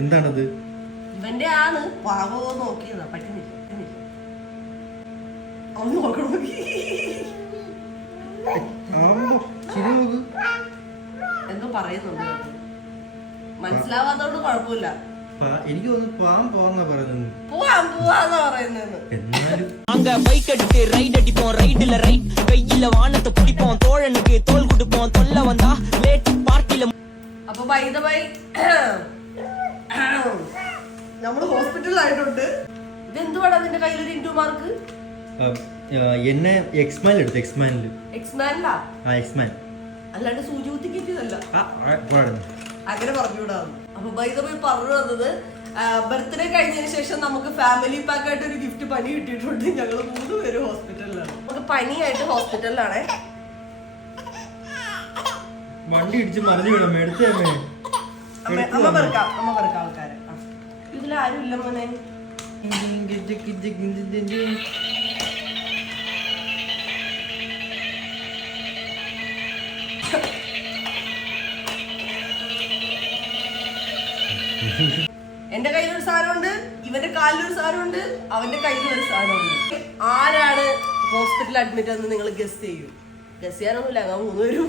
എന്താണത്? ഇവന്റെ ആണ് പാവോ നോക്കിയതാ. പറ്റുന്നില്ല അവൻ നോക്കണോ? എന്തോ പറയുന്നുണ്ട്, മനസ്സിലാവാത്തോണ്ട് കുഴപ്പമില്ല. എനിക്ക് തോന്നുന്നു പോവാന്നാ പറയുന്നത്. പോവാന്നാ പറയുന്നത്. എന്നാലും அங்க பைக் எடுத்து ரைட் அடிப்போம், ரைட்ல ரைட் கையில வானத்தை பிடிப்போம், தோழனுக்கு தோல் கொடுப்போம், தொல்ல வந்தா லேட் பார்ட்டில. അപ്പൊ ബൈ ദ ബൈ നമ്മള് ഹോസ്പിറ്റലിലായിട്ടുണ്ട്. ഇതെന്തുവാടാ നിന്റെ കയ്യിലൊരു ഇൻഡു മാർക്ക്? എന്നെ എക്സ്മാൻ എടുത്തു. എക്സ്മാനിലാ? എക്സ്മാൻ അല്ലാണ്ട് സൂചി കുത്തി കിട്ടിയതല്ല. അങ്ങനെ പറഞ്ഞുകൂടാ. അപ്പൊ ബൈ ദ ബൈ പറഞ്ഞു വന്നത്, ബർത്ത്ഡേ കഴിഞ്ഞതിന് ശേഷം നമുക്ക് ഫാമിലി പാക്ക് ആയിട്ട് ഒരു ഗിഫ്റ്റ് പനി കിട്ടിയിട്ടുണ്ട്. ഞങ്ങള് 3 പേര് ഹോസ്പിറ്റലിലാണ്. നമുക്ക് പനിയായിട്ട് ഹോസ്പിറ്റലിലാണേ. വണ്ടി ഇടിച്ച് മറിഞ്ഞു വിടാം. അമ്മ പെറുക്കാം ആൾക്കാരെ. ഇതിലാരും ഇല്ല മോനെ. എന്റെ കയ്യിലൊരു സാധനമുണ്ട്, ഇവന്റെ കാലിലൊരു സാധനമുണ്ട്, അവന്റെ കയ്യിലൊരു സാധനമുണ്ട്. ആരാണ് ഹോസ്പിറ്റലിൽ അഡ്മിറ്റ് എന്ന് നിങ്ങൾ ഗസ് ചെയ്യൂ. ഗസ് ചെയ്യാനൊന്നുമില്ല, ഞങ്ങൾ 3 പേരും.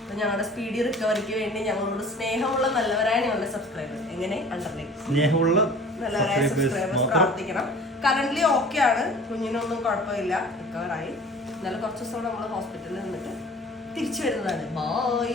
അപ്പൊ ഞങ്ങളുടെ സ്പീഡി റിക്കവറിക്ക് വേണ്ടി ഞങ്ങളോട് സ്നേഹമുള്ള നല്ലവരായ ഞങ്ങളുടെ സബ്സ്ക്രൈബേഴ്സ്, എങ്ങനെ അണ്ടർലൈൻ സ്നേഹമുള്ള നല്ലവരായ സബ്സ്ക്രൈബേഴ്സ് പ്രാർത്ഥിക്കണം. കറന്റ്ലി ഓക്കെ ആണ്, കുഞ്ഞിനൊന്നും കുഴപ്പമില്ല, റിക്കവറായി. എന്നാലും കുറച്ച് ദിവസം നമ്മൾ ഹോസ്പിറ്റലിൽ നിന്നിട്ട് തിരിച്ചു വരുന്നതാണ്. ബൈ.